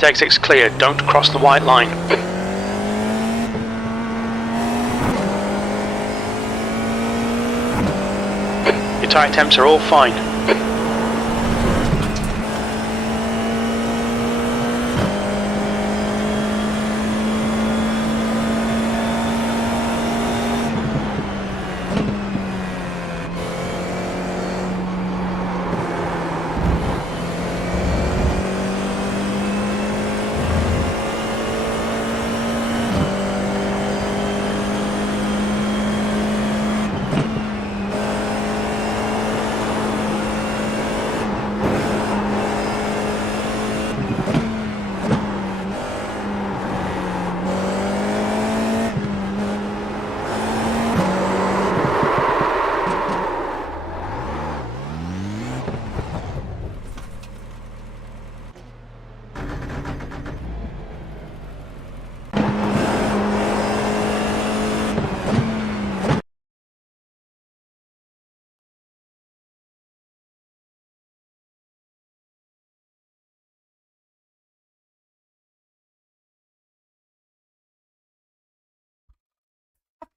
Pit exit's clear, don't cross the white line. Your tyre temps are all fine.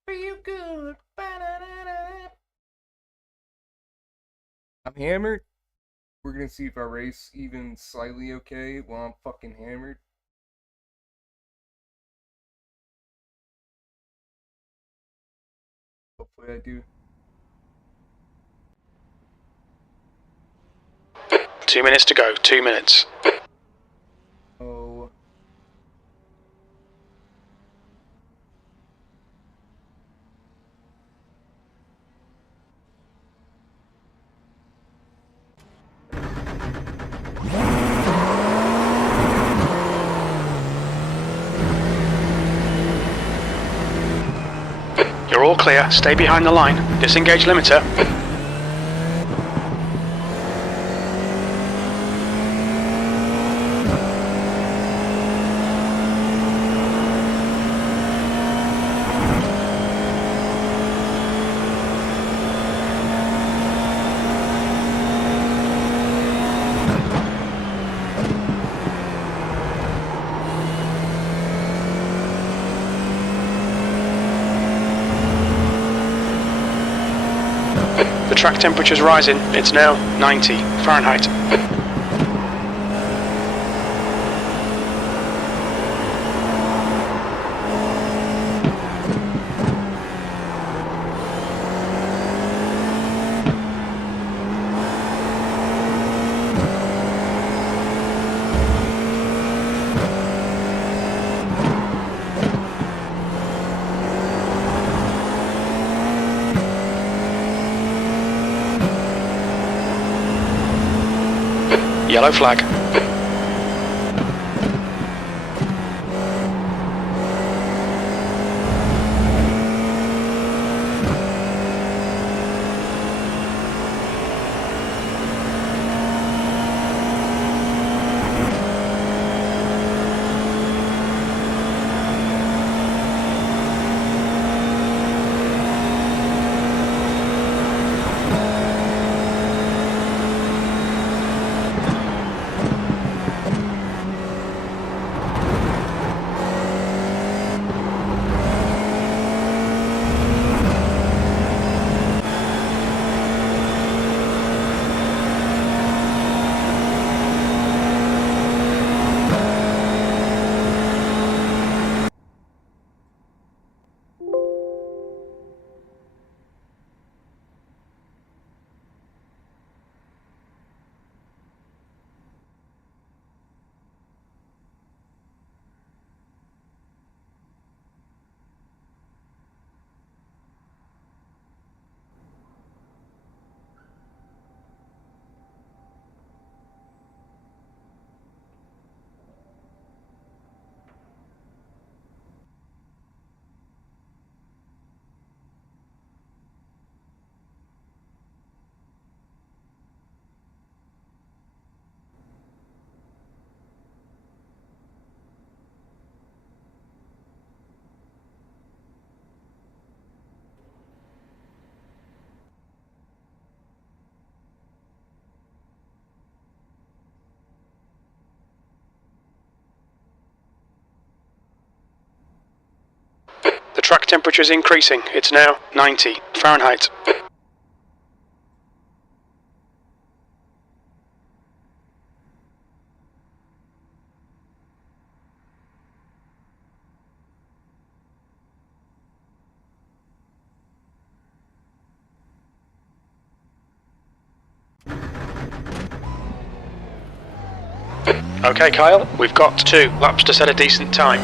Feel good. Ba-da-da-da-da. I'm hammered. We're gonna see if our race even slightly okay while I'm fucking hammered. Hopefully I do. 2 minutes to go, 2 minutes. Oh. You're all clear, stay behind the line. Disengage limiter. The track temperature's rising, it's now 90 Fahrenheit. Yellow flag. Track temperature's increasing. It's now 90 Fahrenheit. Okay, Kyle, we've got 2 laps to set a decent time.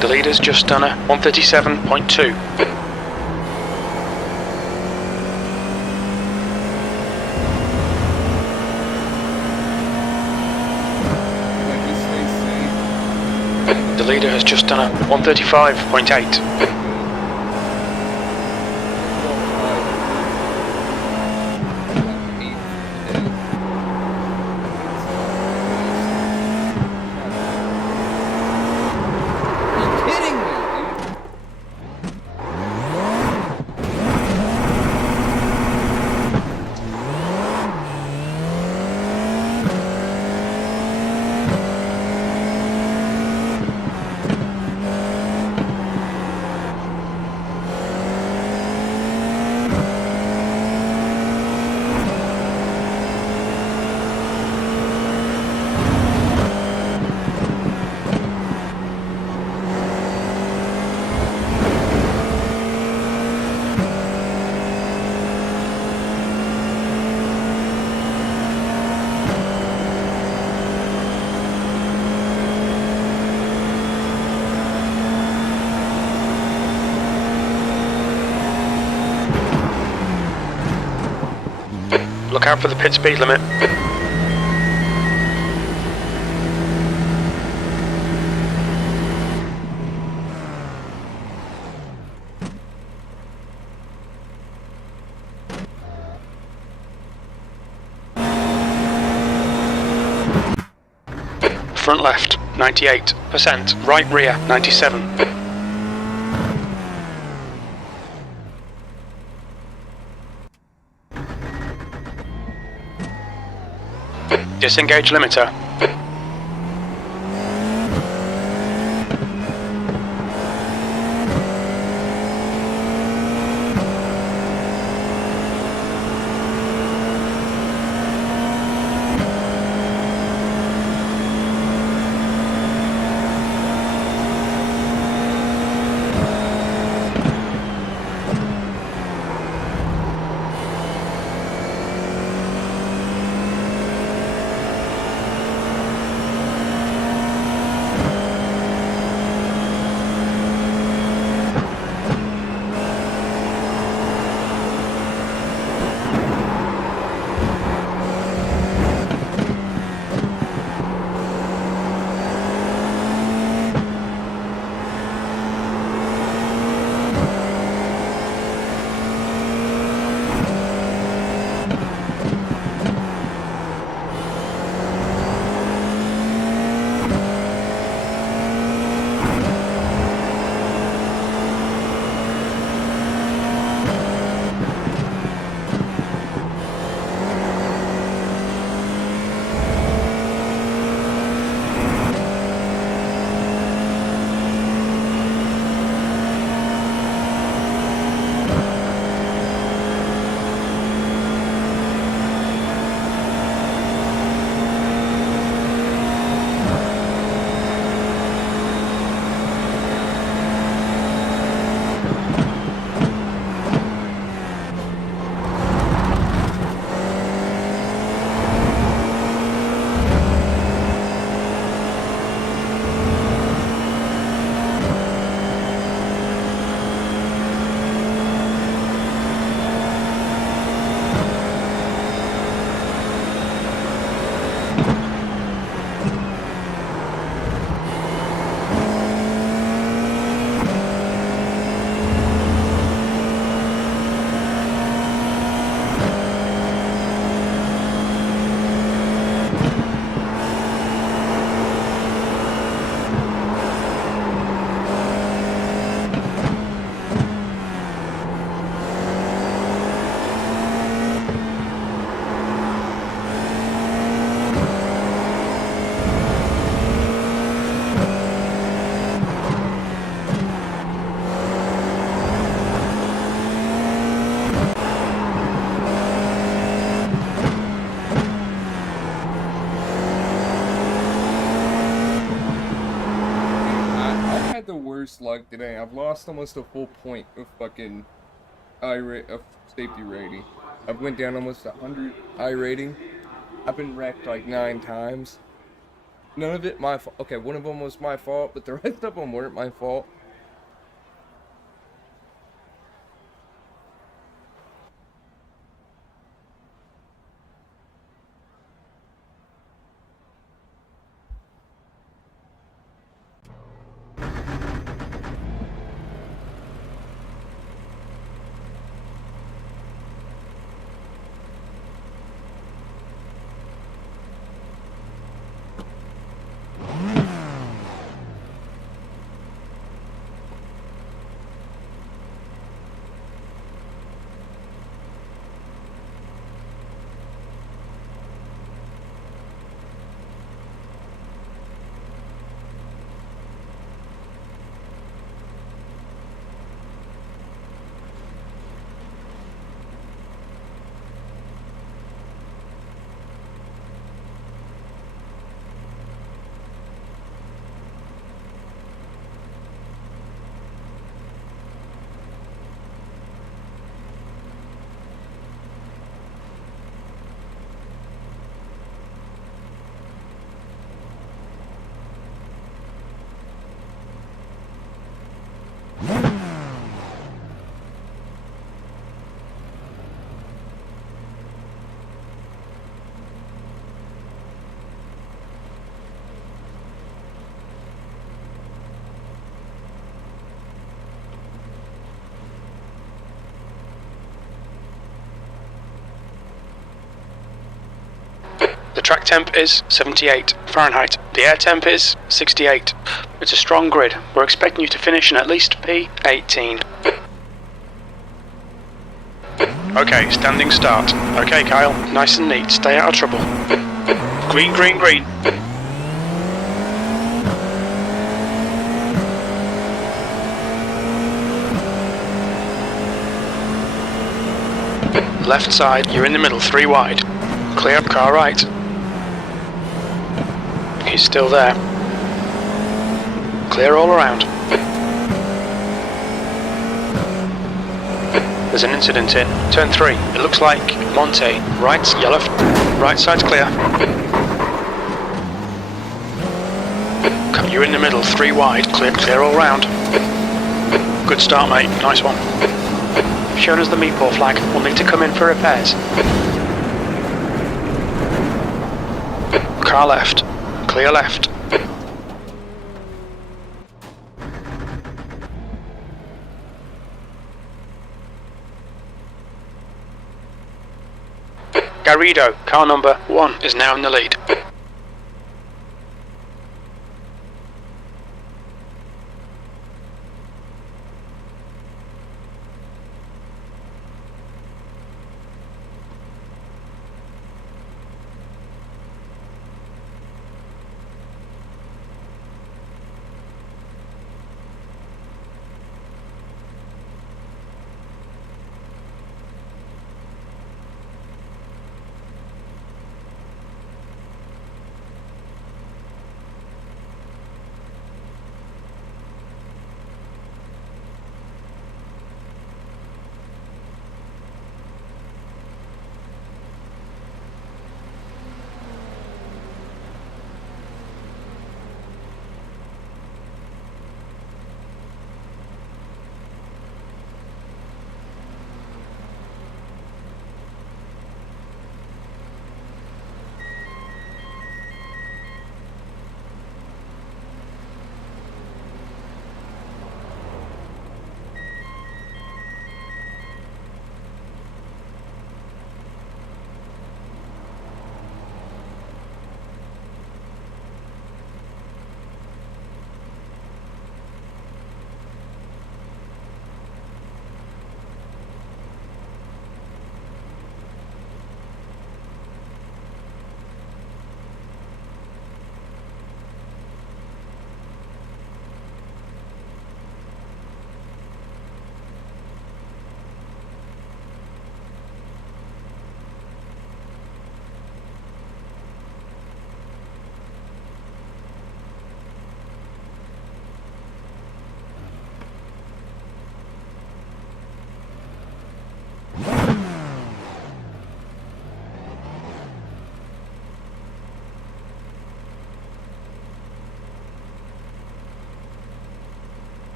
The leader's just done a 137.2. The leader has just done a 135.8. Look out for the pit speed limit. Front left, 98%. Right rear, 97. Disengage limiter. slug today. I've lost almost a full point of fucking of safety rating. I've went down almost 100 I rating. I've been wrecked like 9 times. None of it my fault. Okay, one of them was my fault, but the rest of them weren't my fault. The track temp is 78 Fahrenheit. The air temp is 68. It's a strong grid. We're expecting you to finish in at least P18. Okay, standing start. Okay, Kyle, nice and neat. Stay out of trouble. Green, green, green. Left side, you're in the middle, 3 wide. Clear, car right. He's still there. Clear all around. There's an incident in. Turn 3. It looks like Monte. Right, yellow. Right side's clear. You're in the middle, 3 wide. Clear all round. Good start, mate. Nice one. Shown us the meatball flag. We'll need to come in for repairs. Car left. Clear left. Garrido, car number 1, is now in the lead.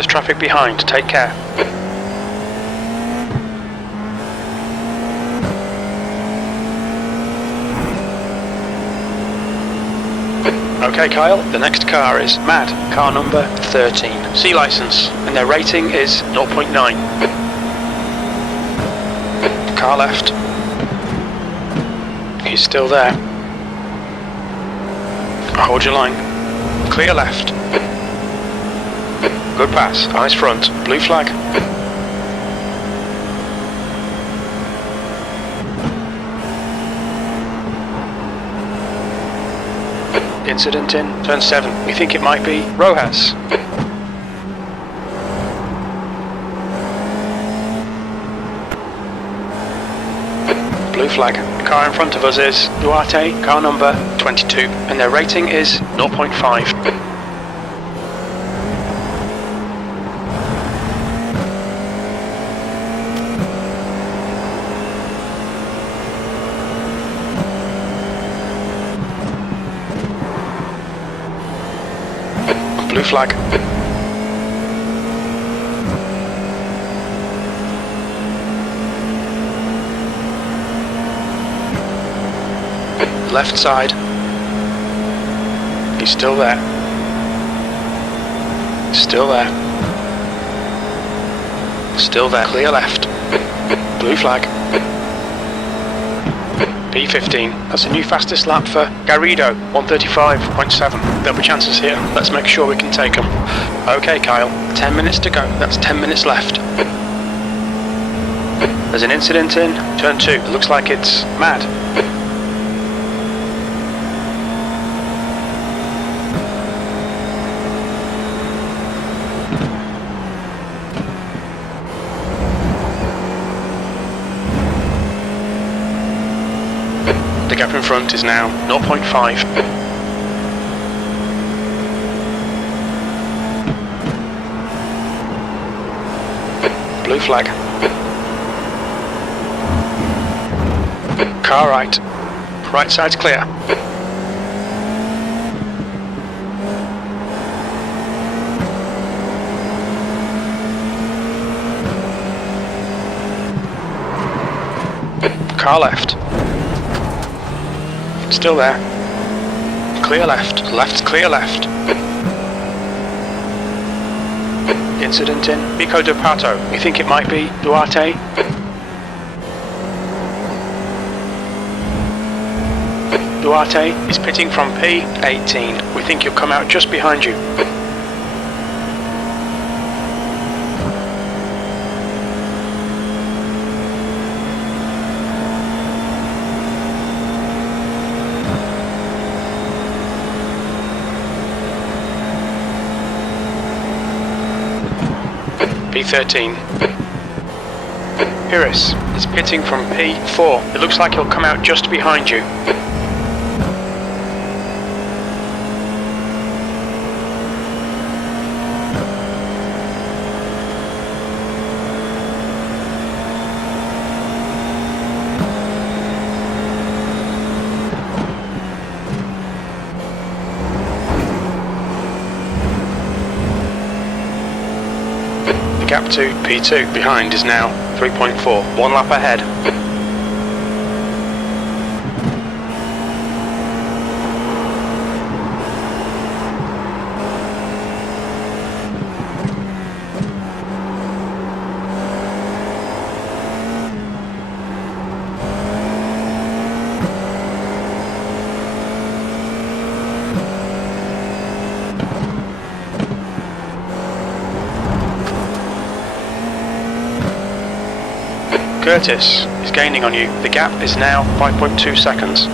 There's traffic behind. Take care. Okay, Kyle, the next car is Mad, car number 13. C license, and their rating is 0.9. Car left. He's still there. Hold your line. Clear left. Good pass. Eyes front. Blue flag. Incident in turn 7. We think it might be Rojas. Blue flag. The car in front of us is Duarte, car number 22, and their rating is 0.5. Blue flag. Left side. He's still there. Still there. Still there. Clear left. Blue flag. P15. That's the new fastest lap for Garrido, 135.7. There'll be chances here. Let's make sure we can take them. Okay, Kyle. 10 minutes to go. That's 10 minutes left. There's an incident in turn 2. It looks like it's Mad. The gap in front is now 0.5. Blue flag. Car right. Right side's clear. Car left. Still there. Clear left. Left's clear left. Incident in Pico de Pato. We think it might be Duarte. Duarte is pitting from P18. We think he'll come out just behind you. P13. Iris is pitting from P4. It looks like he'll come out just behind you. Gap to P2 behind is now 3.4, 1 lap ahead. Curtis is gaining on you. The gap is now 5.2 seconds.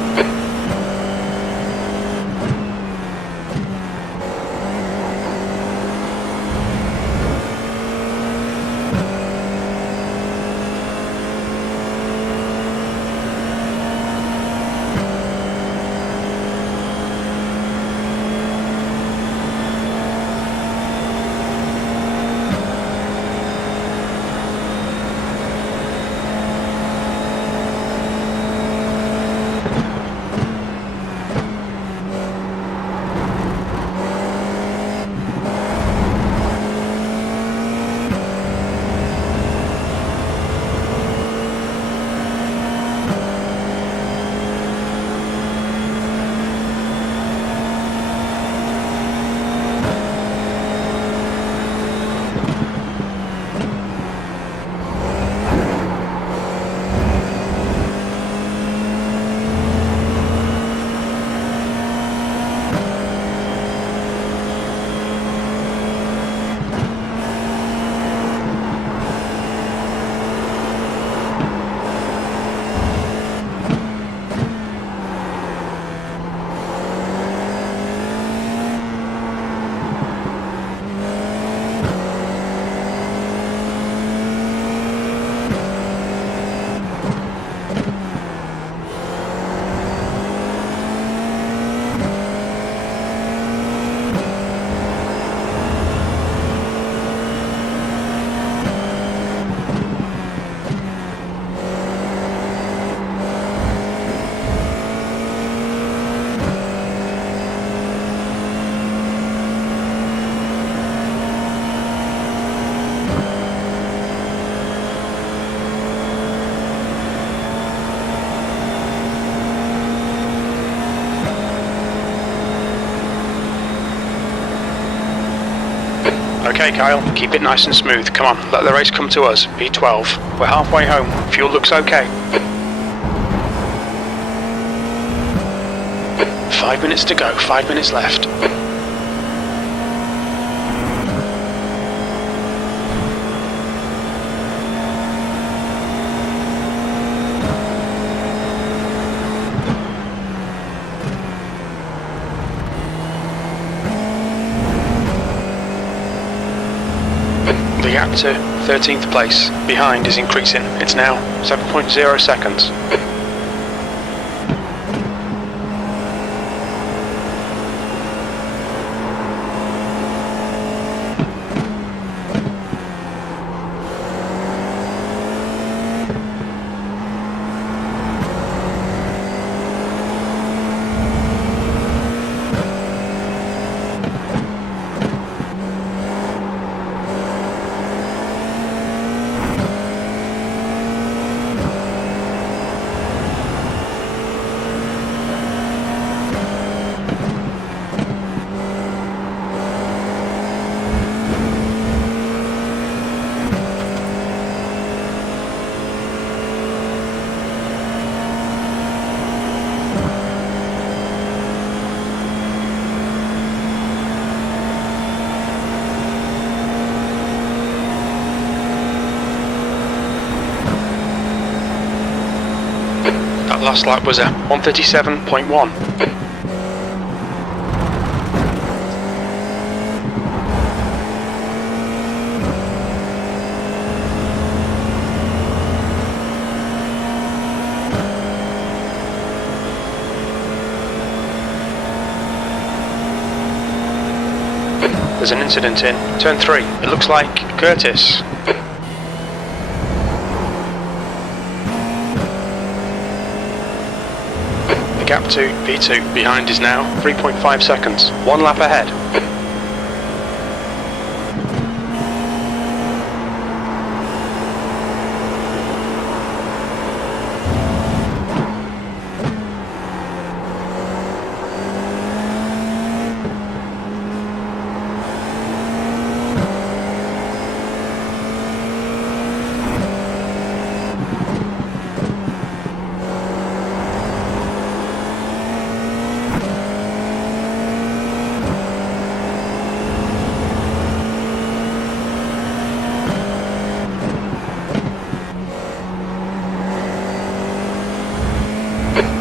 Okay, Kyle, keep it nice and smooth. Come on, let the race come to us. P12. We're halfway home. Fuel looks okay. 5 minutes to go, 5 minutes left. The gap to 13th place behind is increasing. It's now 7.0 seconds. That last lap was a 137.1. There's an incident in turn 3. It looks like Curtis. The gap to P2 behind is now 3.5 seconds. 1 lap ahead.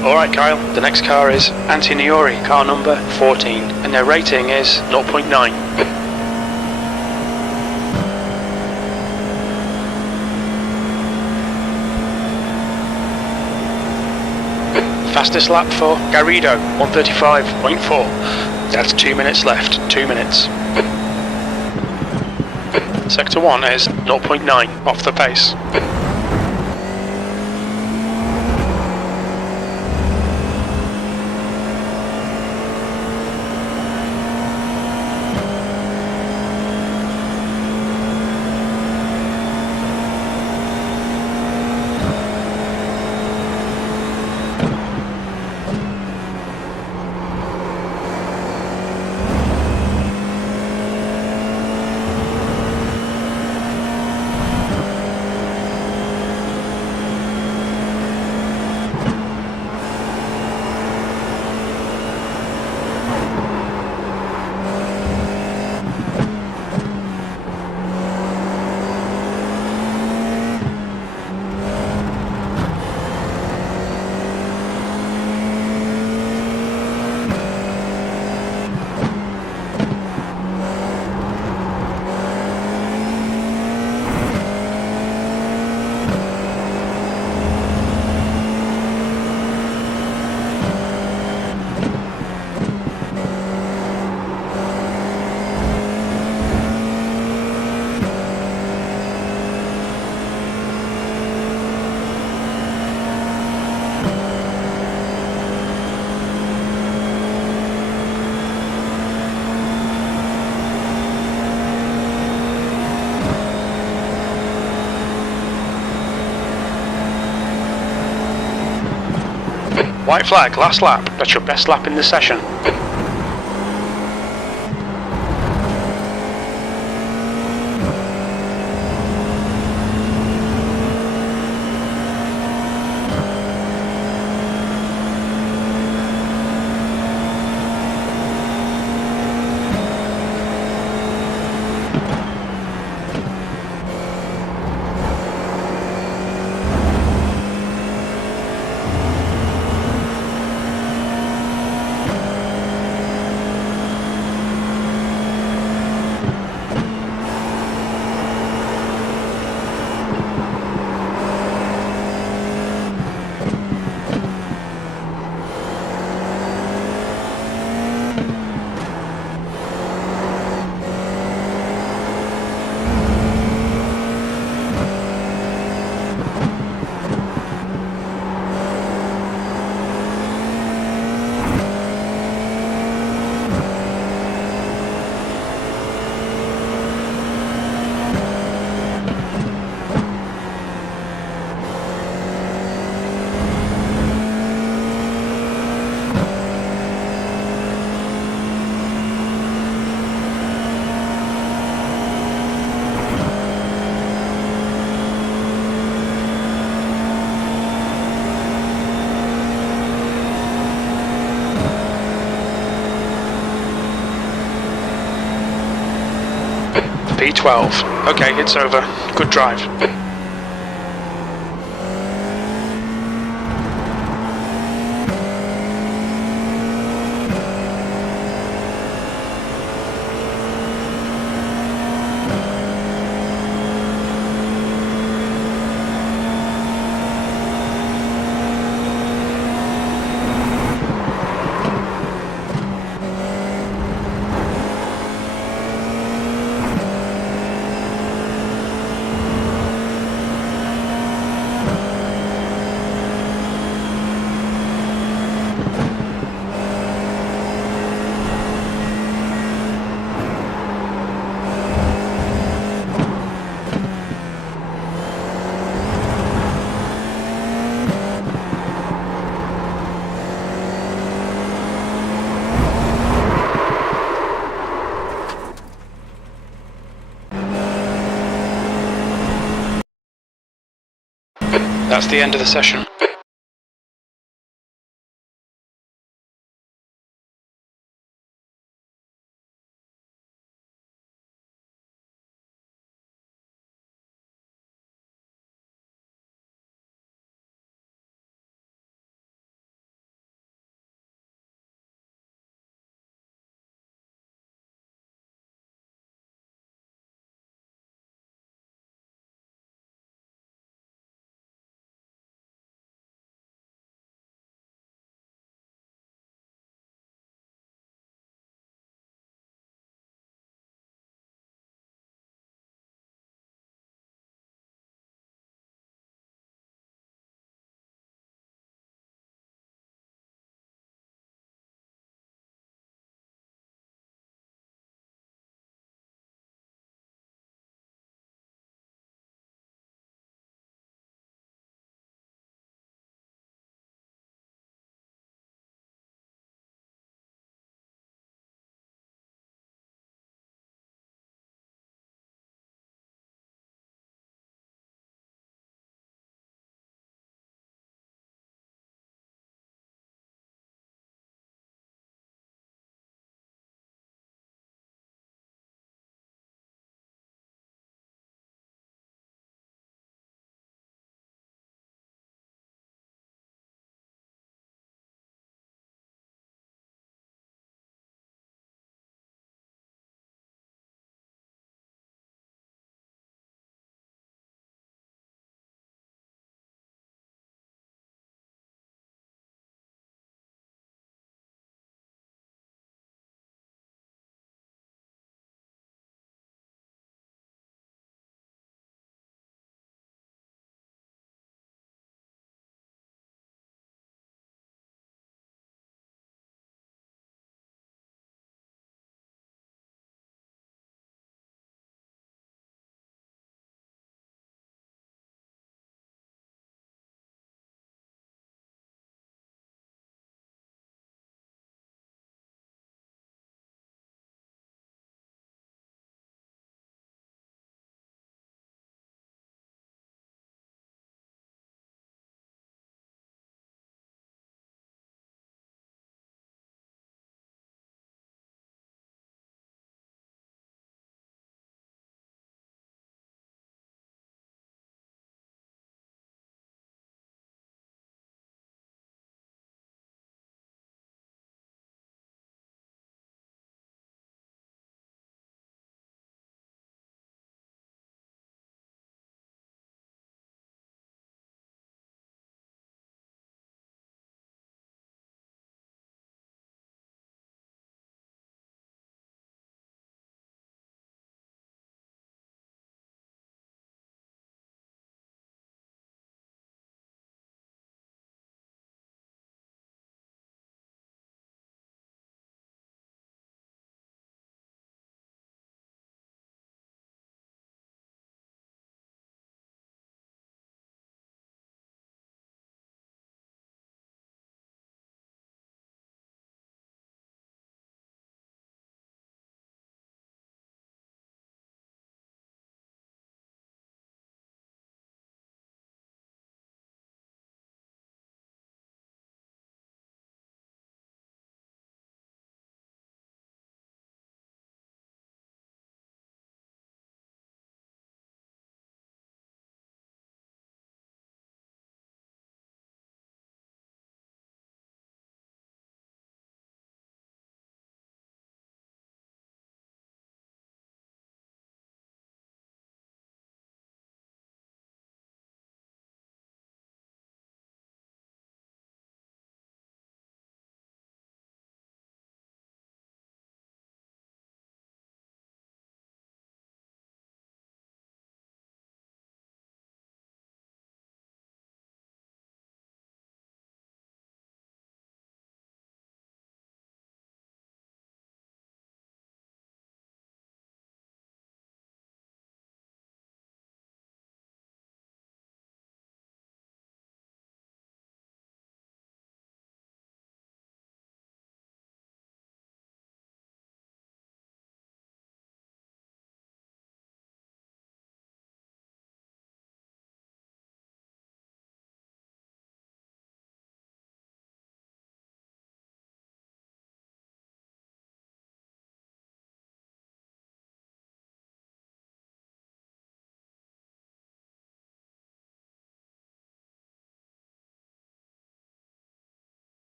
Alright Kyle, the next car is Antoniori, car number 14, and their rating is 0.9. Fastest lap for Garrido, 135.4. That's 2 minutes left, 2 minutes. Sector 1 is 0.9 off the pace. White flag, last lap. That's your best lap in the session. 3:12. Okay, it's over. Good drive. That's the end of the session.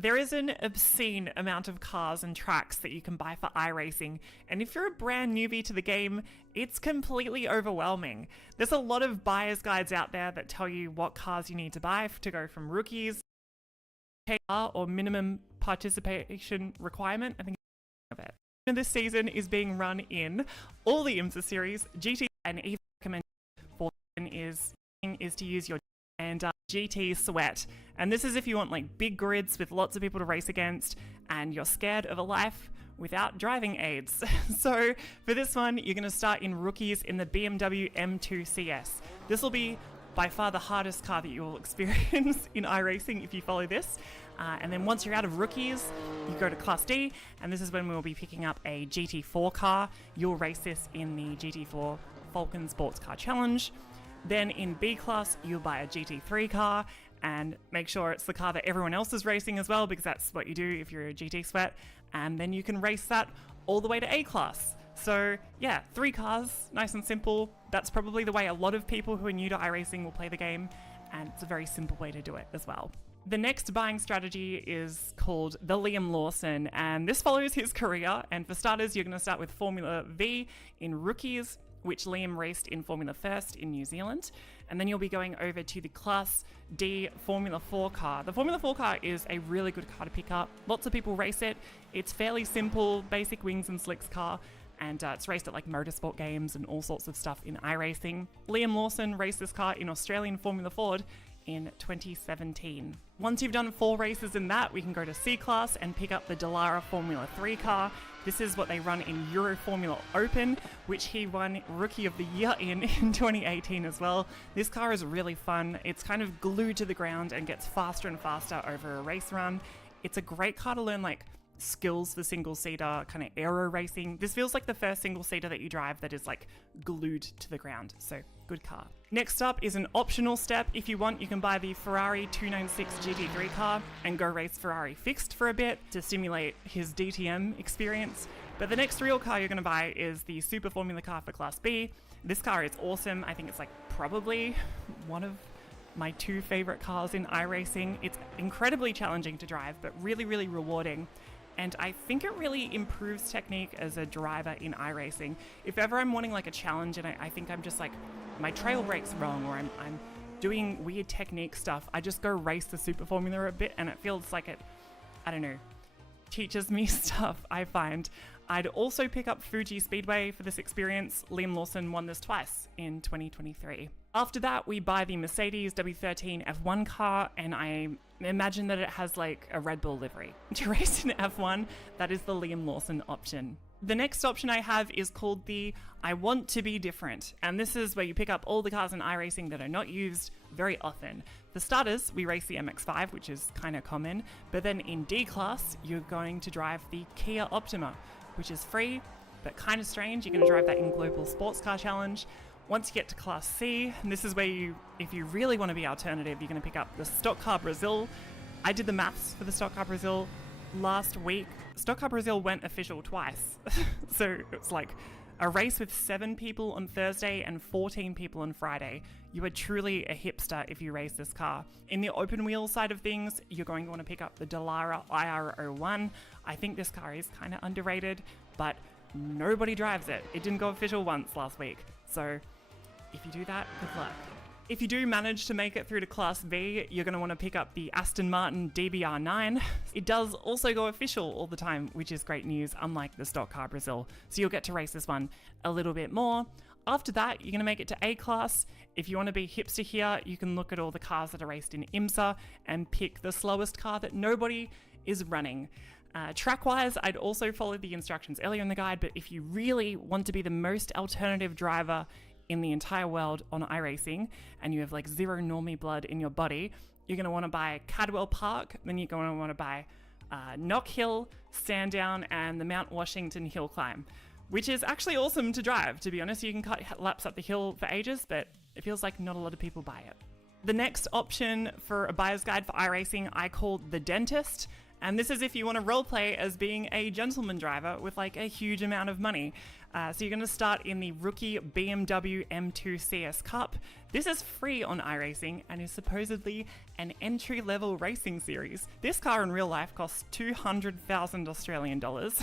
There is an obscene amount of cars and tracks that you can buy for iRacing, and if you're a brand newbie to the game, it's completely overwhelming. There's a lot of buyer's guides out there that tell you what cars you need to buy to go from rookies, KR or minimum participation requirement, I think of it. This season is being run in all the IMSA series. GT and even recommend for is to use your and GT Sweat. And this is if you want like big grids with lots of people to race against and you're scared of a life without driving aids. So for this one, you're going to start in rookies in the BMW M2 CS. This will be by far the hardest car that you will experience in iRacing if you follow this. And then once you're out of rookies, you go to Class D, and this is when we'll be picking up a GT4 car. You'll race this in the GT4 Falcon Sports Car Challenge. Then in B class, you'll buy a GT3 car and make sure it's the car that everyone else is racing as well, because that's what you do if you're a GT Sweat. And then you can race that all the way to A class. So yeah, 3 cars, nice and simple. That's probably the way a lot of people who are new to iRacing will play the game, and it's a very simple way to do it as well. The next buying strategy is called the Liam Lawson, and this follows his career. And for starters, you're going to start with Formula V in rookies, which Liam raced in Formula First in New Zealand. And then you'll be going over to the Class D Formula 4 car. The Formula 4 car is a really good car to pick up. Lots of people race it. It's fairly simple, basic wings and slicks car. And it's raced at like motorsport games and all sorts of stuff in iRacing. Liam Lawson raced this car in Australian Formula Ford in 2017. Once you've done 4 races in that, we can go to C class and pick up the Dallara Formula 3 car. This is what they run in Euro Formula Open, which he won Rookie of the Year in 2018 as well. This car is really fun. It's kind of glued to the ground and gets faster and faster over a race run. It's a great car to learn like skills for single-seater kind of aero racing. This feels like the first single-seater that you drive that is like glued to the ground, so good car. Next up is an optional step. If you want, you can buy the Ferrari 296 GT3 car and go race Ferrari fixed for a bit to stimulate his DTM experience. But the next real car you're going to buy is the Super Formula car for Class B. This car is awesome. I think it's like probably one of my 2 favorite cars in iRacing. It's incredibly challenging to drive, but really, really rewarding. And I think it really improves technique as a driver in iRacing. If ever I'm wanting like a challenge and I think I'm just like, my trail brake's wrong, or I'm doing weird technique stuff, I just go race the Super Formula a bit, and it feels like it, I don't know, teaches me stuff, I find. I'd also pick up Fuji Speedway for this experience. Liam Lawson won this twice in 2023. After that, we buy the Mercedes W13 F1 car, and I imagine that it has like a Red Bull livery. To race in F1, that is the Liam Lawson option. The next option I have is called the I Want to Be Different, and this is where you pick up all the cars in iRacing that are not used very often. For starters, we race the MX-5, which is kind of common, but then in D class, you're going to drive the Kia Optima, which is free, but kind of strange. You're going to drive that in Global Sports Car Challenge. Once you get to Class C, and this is where you, if you really want to be alternative, you're going to pick up the Stock Car Brazil. I did the maths for the Stock Car Brazil last week. Stock Car Brazil went official twice. So it's like a race with 7 people on Thursday and 14 people on Friday. You are truly a hipster if you race this car. In the open wheel side of things, you're going to want to pick up the Dallara IR01. I think this car is kind of underrated, but nobody drives it. It didn't go official once last week. So if you do that, good luck. If you do manage to make it through to Class B, you're going to want to pick up the Aston Martin DBR9. It does also go official all the time, which is great news, unlike the Stock Car Brazil. So you'll get to race this one a little bit more. After that, you're going to make it to A class. If you want to be hipster here, you can look at all the cars that are raced in IMSA and pick the slowest car that nobody is running. Track-wise, I'd also follow the instructions earlier in the guide, but if you really want to be the most alternative driver in the entire world on iRacing, and you have like 0 normie blood in your body, you're going to want to buy Cadwell Park, then you're going to want to buy Knock Hill, Sandown, and the Mount Washington Hill Climb, which is actually awesome to drive, to be honest. You can cut laps up the hill for ages, but it feels like not a lot of people buy it. The next option for a buyer's guide for iRacing, I called the Dentist. And this is if you want to roleplay as being a gentleman driver with like a huge amount of money. So you're going to start in the rookie BMW M2 CS Cup. This is free on iRacing and is supposedly an entry-level racing series. This car in real life costs 200,000 Australian dollars.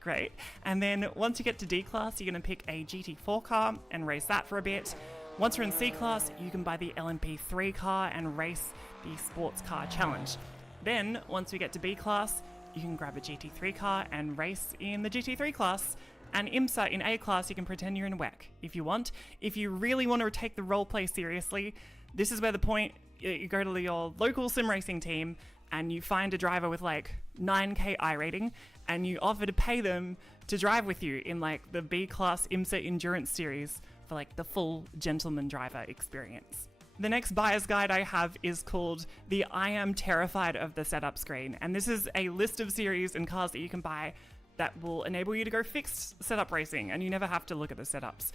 Great. And then once you get to D class, you're going to pick a GT4 car and race that for a bit. Once you're in C class, you can buy the LMP3 car and race the sports car challenge. Then once we get to B class, you can grab a GT3 car and race in the GT3 class. And IMSA in A class, you can pretend you're in WEC if you want. If you really want to take the roleplay seriously, this is where the point, you go to your local sim racing team and you find a driver with like 9k I rating and you offer to pay them to drive with you in like the B class IMSA endurance series for like the full gentleman driver experience. The next buyer's guide I have is called the I Am Terrified of the Setup screen. And this is a list of series and cars that you can buy that will enable you to go fixed setup racing and you never have to look at the setups.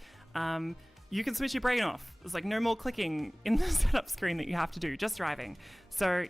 You can switch your brain off. There's like no more clicking in the setup screen that you have to do, just driving. So